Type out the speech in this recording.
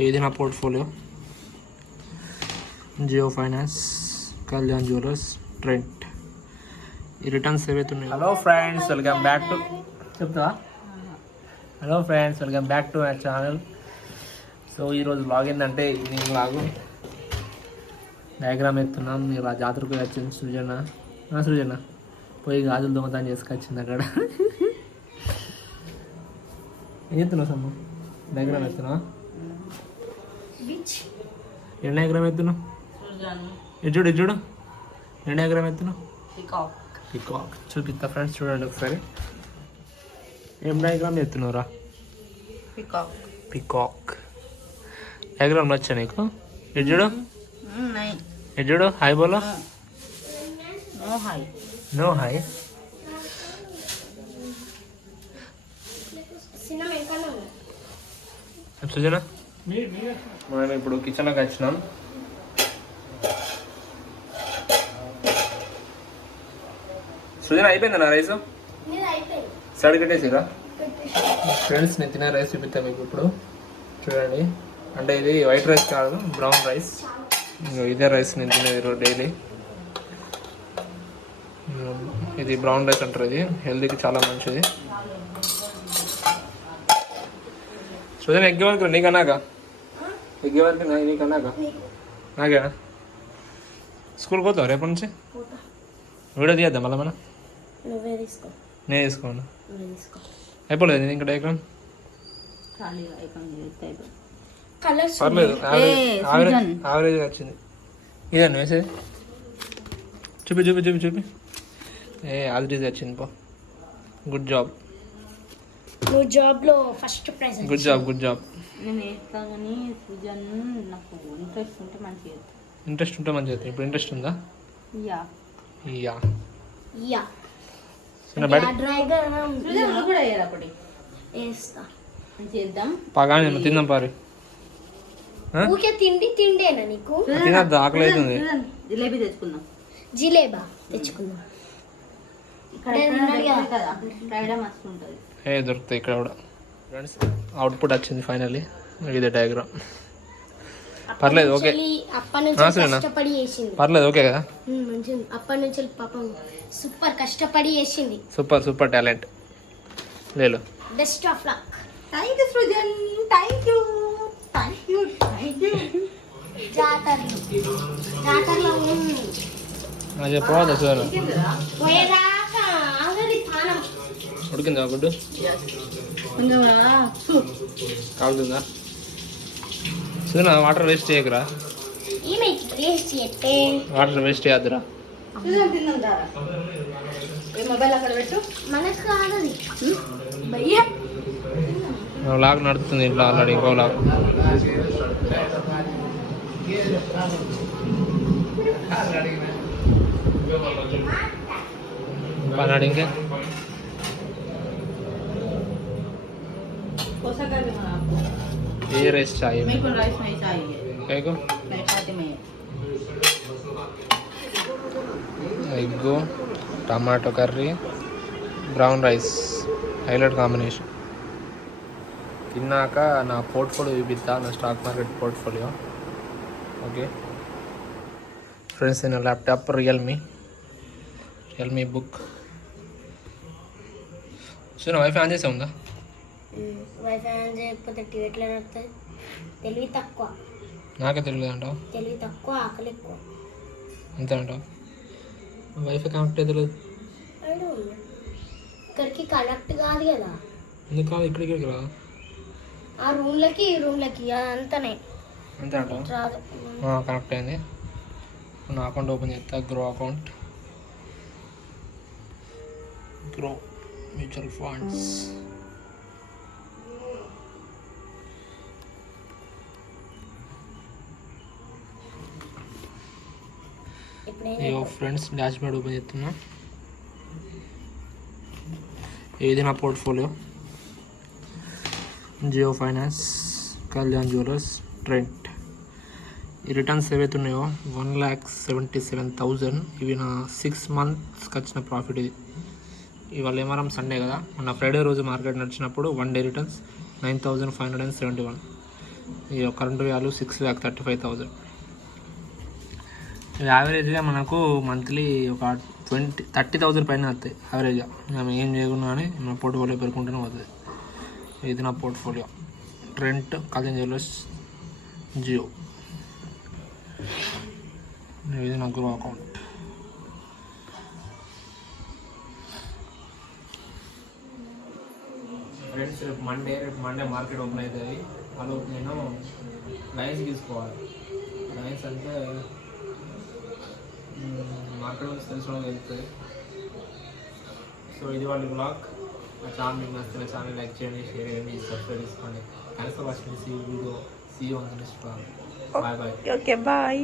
ఇది నా portfolio. Jio finance, Kalyan jewellers, Trent. ఈ రిటర్న్స్ ఏవైతే ఉన్నాయో. Hello friends, welcome back to my channel. So ఈరోజు బ్లాగ్ ఏంటంటే ఈవినింగ్ బ్లాగు. డయాగ్రామ్ ఎత్తున్నాం. మీరు ఆ జాతరకు వచ్చింది సృజన పోయి గాజులు దొంగతనం చేసుకొచ్చింది అక్కడ. ఏం చెప్తున్నావు సమ్మ? డయాగ్రామ్ ఎత్తున్నావా? ఏం డయాగ్రామ్ ఎత్తున్నావు? చూడు ఏం డయాగ్రామ్ ఎత్తున్నావు? పికాక్ చూపిస్తా ఫ్రెండ్స్, చూడండి ఒకసారి. ఏం డయాగ్రామ్ ఎత్తున్నావురా? పికాక్ డయాగ్రామ్ నచ్చా నీకు? చూడు హాయ్ బోలో. No hi. సుజన, మనం ఇప్పుడు కిచెన్లోకి వచ్చినాం. సుజన అయిపోయిందా రైస్? Side కట్టేసిరా friends. నేను తినే రైస్ చూపిస్తాను మీకు ఇప్పుడు. చూడండి, అంటే ఇది వైట్ రైస్ కాదు, బ్రౌన్ రైస్. ఇదే రైస్ నేను తినేది డైలీ. ఇది బ్రౌన్ రైస్ అంటారు. ఇది హెల్తీకి చాలా మంచిది. సుజన ఎగ్గి వరకు నీకన్నాక నాకేనా? స్కూల్కి పోతావు రేపటి నుంచి? వీడియో తీయద్దాం మళ్ళీ మనం. నేను తీసుకోండి. అయిపోలేదు ఇంకా డయాగ్రామ్. పర్లేదు, యావరేజ్ వచ్చింది. ఇదండి వేసేది. చూపి. యావరేజ్ వచ్చింది. పో, good job. Good job. Interest ఉంటే మంచిగా. ఇప్పుడు ఇంట్రెస్ట్ ఉందా? యా. పగానే తిందాం పారి. తినద్దు, ఆకలి అవుతుంది. జిలేబా తెచ్చుకుందాం. దొరుకుతాయి ఇక్కడ కూడా. ఫ్రెండ్స్, అవుట్పుట్ వచ్చింది ఫైనల్లీ. ఇదే డయాగ్రామ్. పర్లేదు, ఓకే. పర్లేదు, ఓకే కదా? అప్పటి నుంచి పాపం సూపర్ కష్టపడి చేసింది. Super talent. లేదు, best of luck. Thank you Srujan, thank you. జాతరలో పోదా సార్? పోయేదాకా ఆల్రెడీ తానం ఉడికిందా గుడ్డు? కాలుతుందా? సుజన, వాటర్ వేస్ట్ చేయకురా. వాటర్ వేస్ట్ చేయద్దురా. లాగ్ నడుస్తుంది ఇంట్లో ఆల్రెడీ. ఇంకో లాగ్. बनाड़ी के ये राइस चाहिए? मेरे को राइस नहीं चाहिए। क्या को? नहीं खाती मैं। एग्गो, tomato curry, brown rice, highlight combination. తిన్నాక నా పోర్ట్ఫోలియో చూపిస్తా, నా stock market portfolio. Okay friends, నా ల్యాప్టాప్ రియల్మీ బుక్. సో నా వైఫై ఆన్ చేసే ఉందా? వైఫై ఆన్ చేయకపోతే టీవీ ఎట్లా నడుస్తుంది? తెలివి తక్కువ. నాకే తెలియదు అంటావు? తెలివి తక్కువ, ఆకలి ఎక్కువ. అంతే అంటావు? వైఫై కనెక్ట్ అయితే లేదు. ఇక్కడికి కనెక్ట్ కాదు కదా. ఎందుకు కాదు? ఇక్కడికి రా. ఆ రూమ్లకి ఈ రూమ్లకి అంతనే. అంతే అంటావు? రాదు. కనెక్ట్ అయింది. నా అకౌంట్ ఓపెన్ చేస్తా. Groww mutual funds. అయ్యో ఫ్రెండ్స్, డాష్ బోర్డ్ ఓపెన్ చేస్తున్నా. ఇది నా portfolio. Jio finance, Kalyan jewellers, Trent. ఈ రిటర్న్స్ ఏవైతే ఉన్నాయో 1,77,000. ఇవి నా 6 monthsకి వచ్చిన ప్రాఫిట్. ఇది ఇవాళ ఏమారం సండే కదా, మొన్న ఫ్రైడే రోజు మార్కెట్ నడిచినప్పుడు 1 day రిటర్న్స్ 9,571. ఈ కరెంటు బిల్లు 6,35,000. యావరేజ్గా మనకు మంత్లీ ఒక 30,000 పైన వస్తాయి యావరేజ్గా. మేము ఏం చేయకుండా కానీ మన పోర్ట్ఫోలియో పెరుగుకుంటూనే పోతుంది. ఇది నా portfolio. Trent, Kalyan jewellers, Jio. ఇది నా గ్రో అకౌంట్. ఫ్రెండ్స్ రేపు మండే మార్కెట్ ఓపెన్ అవుతుంది. అలా నేను లైన్స్ తీసుకోవాలి. లైన్స్ అంటే మార్కెట్ తెలుసుకోవడం జరుగుతుంది. సో ఇది వాళ్ళ బ్లాగ్. మా ఛానల్ మీకు నచ్చిన ఛానల్ లైక్ చేయండి, షేర్ చేయండి, సబ్స్క్రైబ్ చేసుకోండి. Thanks for watching this video. See you on the next blog. Bye bye. Okay bye.